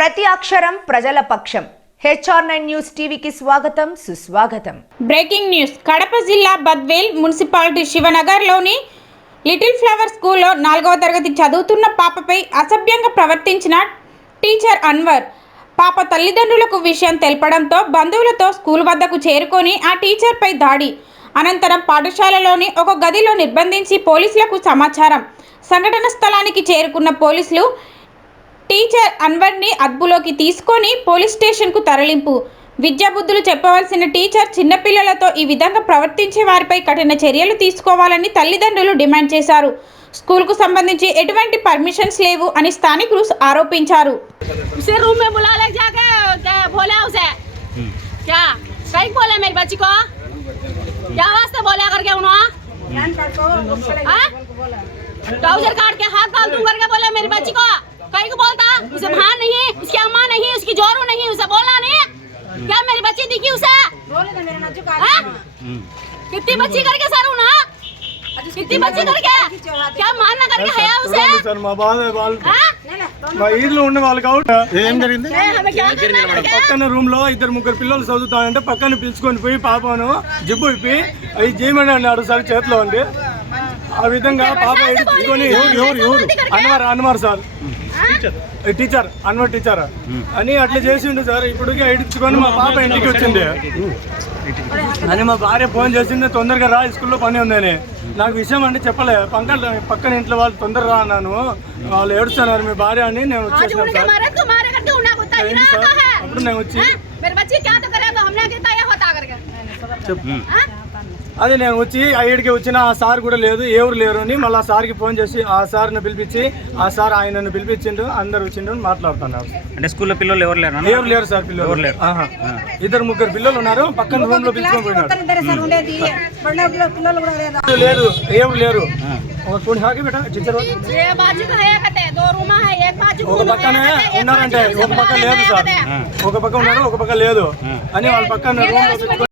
ప్రతి అక్షరం ప్రజల పక్షం. HR9 న్యూస్ టీవీకి స్వాగతం సుస్వాగతం. Breaking news. కడప జిల్లా బద్వేల్ మున్సిపాలిటీ శివనగర్లోని లిటిల్ ఫ్లవర్ స్కూల్లో 4వ తరగతి చదువుతున్న పాపపై అసభ్యంగా ప్రవర్తించిన టీచర్ అన్వర్ పాప తల్లిదండ్రులకు విషయం తెలపడంతో బంధువులతో స్కూల్ వద్దకు చేరుకొని ఆ టీచర్పై దాడి. అనంతరం పాఠశాలలోని ఒక గదిలో నిర్బంధించి పోలీసులకు సమాచారం. సంఘటన స్థలానికి చేరుకున్న పోలీసులు టీచర్ అన్వర్ని అదుపులోకి తీసుకొని పోలీస్ స్టేషన్కు తరలింపు. విద్యాబుద్ధులు చెప్పవలసిన టీచర్ చిన్నపిల్లలతో ఈ విధంగా ప్రవర్తించే వారిపై కఠిన చర్యలు తీసుకోవాలని తల్లిదండ్రులు డిమాండ్ చేశారు. స్కూల్కు సంబంధించి ఎటువంటి పర్మిషన్స్ లేవు అని స్థానికులు ఆరోపించారు. ट्राउजर काट के हाथ डाल दूं करके बोले मेरी बच्ची को, कहीं को बोलता उसे भान नहीं, उसकी अम्मा नहीं, उसकी जोरू नहीं, उसे बोलना नहीं। क्या मेरी बच्ची दिखी उसे? कितनी बच्ची करके सर हूं ना, कितनी बच्ची करके क्या मानना करके है उसे? మా ఈదులో ఉన్న వాళ్ళకి అవుట్ ఏం జరిగింది? పక్కన రూమ్ లో 2-3 పిల్లలు చదువుతానంటే పక్కన పిలుచుకొని పోయి పాపను జిబ్బు ఇప్పి అవి చేయమని అన్నాడు సార్ చేతిలో అండి. ఆ విధంగా పాప ఎడుచుకొని Anwar sir teacher Anwar teacher అని అట్లా చేసిండు సార్. ఇప్పటికి ఎడుచుకొని మా పాప ఇంటికి వచ్చింది అని మా భార్య ఫోన్ చేసింది, తొందరగా రా స్కూల్లో పని ఉందని. నాకు విషయం అంటే చెప్పలే, పక్కన ఇంట్లో వాళ్ళు తొందరగా రా అన్నాను, వాళ్ళు ఏడుస్తున్నారు మీ భార్య అని నేను వచ్చేసాను సార్. అప్పుడు నేను వచ్చి అదే నేను వచ్చి ఐడికి వచ్చిన ఆ సార్ కూడా లేదు, ఎవరు లేరు అని మళ్ళీ ఆ సార్కి ఫోన్ చేసి ఆ సార్ని పిలిపించి ఆ సార్ ఆయనను పిలిపించిండు, అందరు వచ్చిండు మాట్లాడుతున్నారు. అంటే స్కూల్లో పిల్లలు ఎవరు లేరు? ఎవరు లేరు సార్, పిల్లలు 2-3 పిల్లలు ఉన్నారు, పక్కన రూమ్ లో పిలుచుకొని పోయినారు. లేదు ఎవరు లేరు. ఒక పక్కనే ఉన్నారంటే ఒక పక్క లేదు సార్, ఒక పక్క ఉన్నారు ఒక పక్క లేదు అని వాళ్ళ పక్కన రూమ్ లో